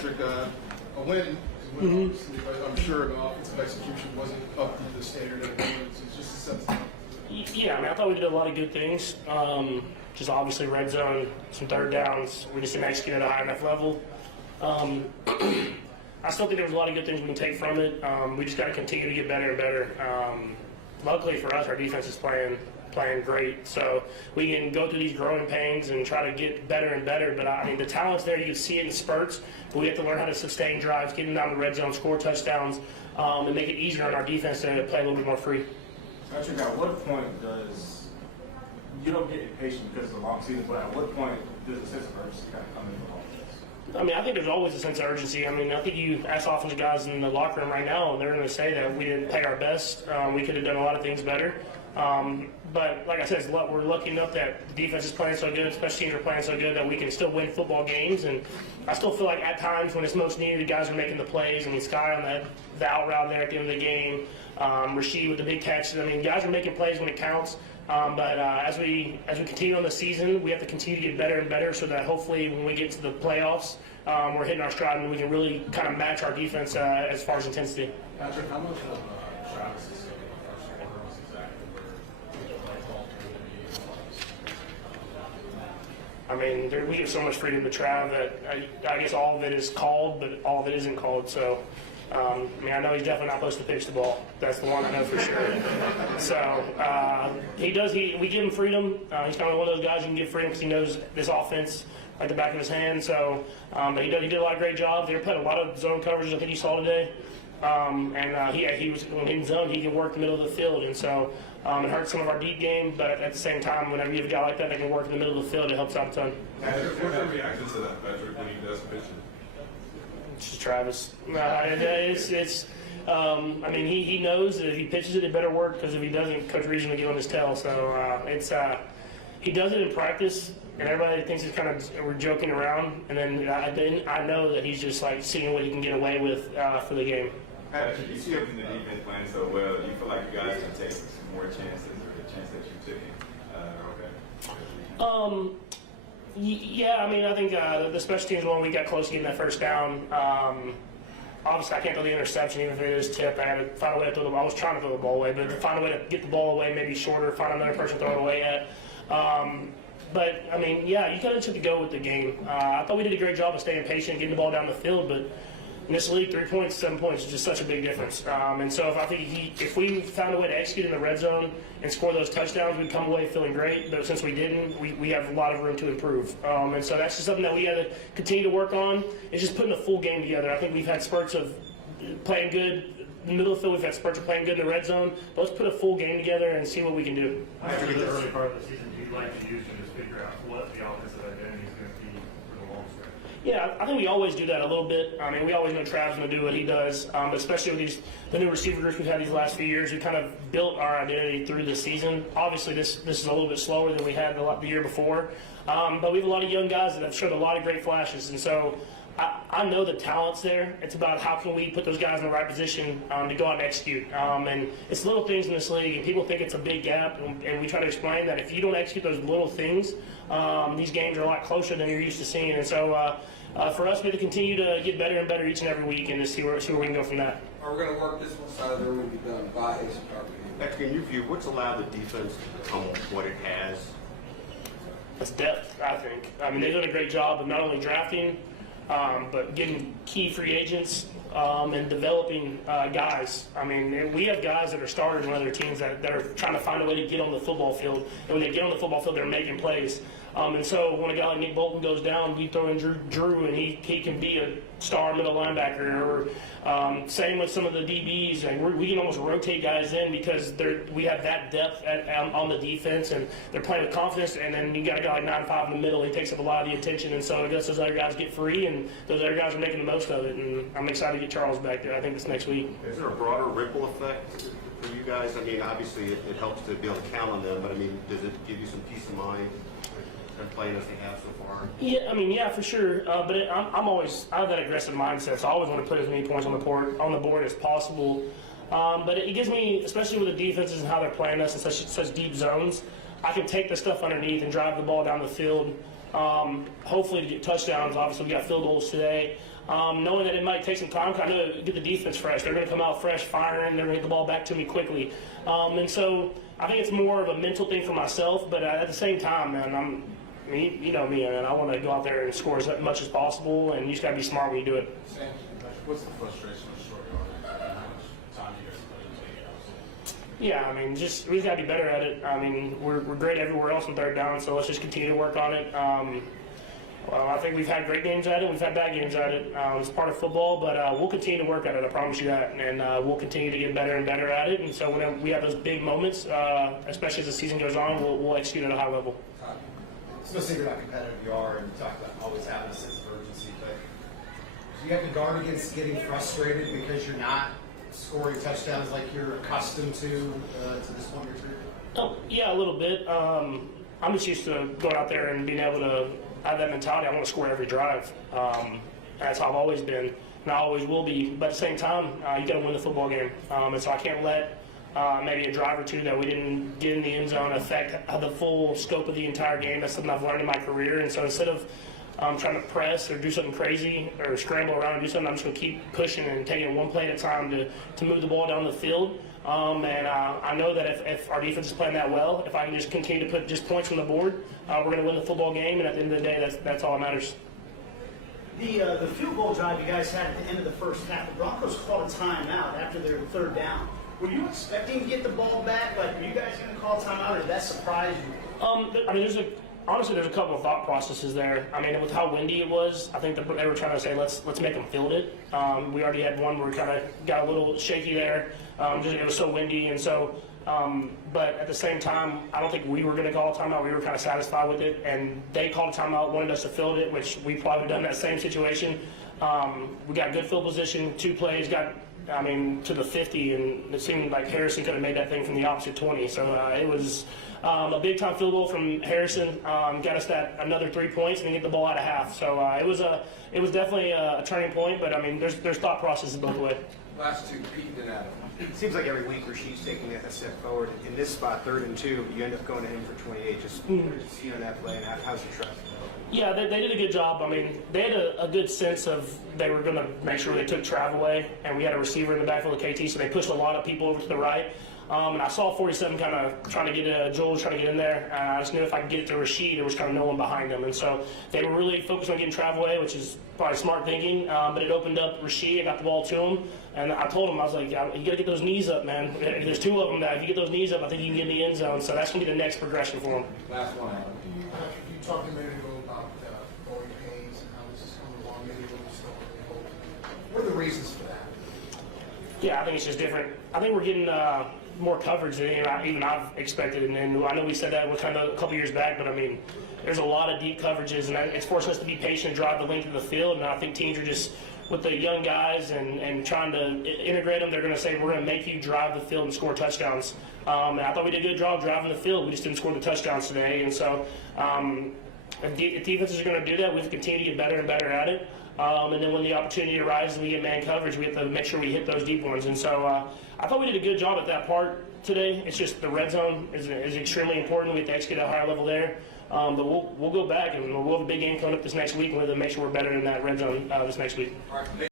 Patrick, a win is a win, obviously, but I'm sure the offensive execution wasn't up to the standard of the win. So it's just a sense of Yeah, I mean, I thought we did a lot of good things. Just obviously red zone, some third downs. We just didn't execute at a high enough level. I still think there was a lot of good things we can take from it. We just got to continue to get better and better. Luckily for us, our defense is playing great, so we can go through these growing pains and try to get better and better. But I mean, the talent's there. You can see it in spurts, but we have to learn how to sustain drives, get them down the red zone, score touchdowns, and make it easier on our defense to play a little bit more free. Patrick, at what point does you don't get impatient because of the long season, but at what point does a sense of urgency kind of come into the offense? I mean, I think there's always a sense of urgency. I mean, I think you ask offensive guys in the locker room right now, and they're going to say that we didn't play our best. We could have done a lot of things better. But like I said, we're lucky enough that the defense is playing so good, special teams are playing so good that we can still win football games. And I still feel like at times when it's most needed, the guys are making the plays. I mean, Sky on the out route there at the end of the game, Rasheed with the big catches. I mean, guys are making plays when it counts. But as we continue on the season, we have to continue to get better and better so that hopefully when we get to the playoffs, we're hitting our stride and we can really kind of match our defense as far as intensity. Patrick, how much of Travis's first quarter was exactly where the ball I mean, we have so much freedom to Trav that I guess all of it is called, but all of it isn't called. So, I mean, I know he's definitely not supposed to pitch the ball. That's the one I know for sure. So he does. We give him freedom. He's kind of one of those guys you can give freedom because he knows this offense like the back of his hand. So, but he did a lot of great jobs. They played a lot of zone coverages. I think you saw today. He was in zone. He can work the middle of the field, and so it hurts some of our deep game. But at the same time, whenever you have a guy like that that can work in the middle of the field, it helps out a ton. Patrick, what's your reaction to that, Patrick, when he does pitch it? It's just Travis. I mean, he knows that if he pitches it, it better work because if he doesn't, Coach Reason will get on his tail. So he does it in practice, and everybody thinks it's kind of we're joking around. And then I know that he's just like seeing what he can get away with for the game. Patrick, you see everything the defense playing so well. Do you feel like you guys can take some more chances or the chance that you took? Yeah, I mean, I think the special teams one we got close to getting that first down. Obviously, I can't throw the interception even if it is tipped. I had to find a way to throw the ball. I was trying to throw the ball away, but to find a way to get the ball away, maybe shorter, find another person to throw it away at. But, I mean, yeah, you kind of took to go with the game. I thought we did a great job of staying patient, getting the ball down the field, but in this league, 3 points, 7 points is just such a big difference. And so if we found a way to execute in the red zone and score those touchdowns, we'd come away feeling great. But since we didn't, we have a lot of room to improve. And so that's just something that we got to continue to work on. It's just putting a full game together. I think we've had spurts of playing good in the middle of the field. We've had spurts of playing good in the red zone. But let's put a full game together and see what we can do. After the early part of the season, do you like to use and just figure out what the offensive identity is going to be for the long stretch? Yeah, I think we always do that a little bit. I mean, we always know Trav's going to do what he does, but especially with the new receiver groups we've had these last few years, we kind of built our identity through the season. Obviously, this is a little bit slower than we had the year before, but we have a lot of young guys that have showed a lot of great flashes, and so I know the talent's there. It's about how can we put those guys in the right position to go out and execute. And it's little things in this league, and people think it's a big gap, and we try to explain that if you don't execute those little things, these games are a lot closer than you're used to seeing. And so for us, we have to continue to get better and better each and every week and to see where we can go from that. We're going to work this one side of the room and be done by Ace. Patrick, in your view, what's allowed the defense to become what it has? It's depth, I think. I mean, they've done a great job of not only drafting, but getting key free agents and developing guys. I mean, we have guys that are starters on other teams that are trying to find a way to get on the football field. And when they get on the football field, they're making plays. And so when a guy like Nick Bolton goes down, we throw in Drew and he can be a star middle linebacker. Or same with some of the DBs. And we can almost rotate guys in because we have that depth on the defense, and they're playing with confidence. And then you got a guy like 9-5 in the middle. He takes up a lot of the attention, and so I guess those other guys get free, and those other guys are making the most of it. And I'm excited to get Charles back there. I think this next week. Is there a broader ripple effect for you guys? I mean, obviously it helps to be able to count on them, but I mean, does it give you some peace of mind? Playing as they have so far? Yeah, I mean, yeah, for sure. But I have that aggressive mindset, so I always want to put as many points on the board as possible. But it gives me, especially with the defenses and how they're playing us in such deep zones, I can take the stuff underneath and drive the ball down the field. Hopefully to get touchdowns. Obviously, we got field goals today. knowing that it might take some time, kind of get the defense fresh. They're going to come out fresh, firing. They're going to get the ball back to me quickly. And so I think it's more of a mental thing for myself. But at the same time, man, you know me, man. I want to go out there and score as much as possible, and you just got to be smart when you do it. Sam, What's the frustration of short yardage? How much time you guys put into it? Yeah, I mean, we just got to be better at it. I mean, we're great everywhere else on third down, so let's just continue to work on it. Well, I think we've had great games at it. We've had bad games at it. It's part of football, but we'll continue to work at it. I promise you that, and we'll continue to get better and better at it. And so when we have those big moments, especially as the season goes on, we'll execute at a high level. It's no secret how competitive you are, and you talk about always having a sense of urgency, but do you have to guard against getting frustrated because you're not scoring touchdowns like you're accustomed to this point in your career? Oh, yeah, a little bit. I'm just used to going out there and being able to have that mentality. I want to score every drive. That's how I've always been, and I always will be. But at the same time, you got to win the football game, and so I can't let maybe a drive or two that we didn't get in the end zone affect the full scope of the entire game. That's something I've learned in my career, and so instead of trying to press or do something crazy or scramble around and do something, I'm just going to keep pushing and taking it one play at a time to move the ball down the field. And I know that if our defense is playing that well, if I can just continue to put just points on the board, we're going to win the football game. And at the end of the day, that's all that matters. The field goal drive you guys had at the end of the first half, the Broncos called a timeout after their third down. Were you expecting to get the ball back? Like, were you guys going to call a timeout, or did that surprise you? I mean, honestly, there's a couple of thought processes there. I mean, with how windy it was, I think they were trying to say, let's make them field it. We already had one where we kind of got a little shaky there. It was so windy, and so. But at the same time, I don't think we were going to call a timeout. We were kind of satisfied with it, and they called a timeout, wanted us to field it, which we probably would have done that same situation. We got good field position, 2 plays, to the 50, and it seemed like Harrison could have made that thing from the opposite 20. So it was a big-time field goal from Harrison. Got us that another 3 points and then get the ball out of half. So it was definitely a turning point. But I mean, there's thought processes both ways. Last two, Pete and Adam. It seems like every week Rashid's taking a step forward. In this spot, 3rd and 2, you end up going to him for 28. Just see on that play, and how's your trust? Yeah, they did a good job. I mean, they had a good sense of they were going to make sure they took Trav away, and we had a receiver in the backfield of KT, so they pushed a lot of people over to the right. And I saw 47 kind of trying to get Joel trying to get in there. I just knew if I could get it to Rashid, there was kind of no one behind them. And so they were really focused on getting Trav away, which is probably smart thinking. But it opened up Rashid. I got the ball to him. And I told him, I was like, you got to get those knees up, man. There's 2 of them that if you get those knees up, I think you can get in the end zone. So that's going to be the next progression for him. Last one, Adam. You talked a minute ago about growing pains and how this is coming along, maybe a little slower. What are the reasons for that? Yeah, I think it's just different. I think we're getting more coverage than even I've expected. And I know we said that kind of a couple years back, but I mean, there's a lot of deep coverages, and it's forcing us to be patient and drive the length of the field. And I think teams are just, with the young guys and trying to integrate them, they're going to say, we're going to make you drive the field and score touchdowns. And I thought we did a good job driving the field. We just didn't score the touchdowns today. And so if defenses are going to do that, we have to continue to get better and better at it. And then when the opportunity arises and we get man coverage, we have to make sure we hit those deep ones. And so I thought we did a good job at that part today. It's just the red zone is extremely important. We have to execute at a higher level there. But we'll go back and we'll have a big game coming up this next week, and we'll have to make sure we're better in that red zone this next week. All right.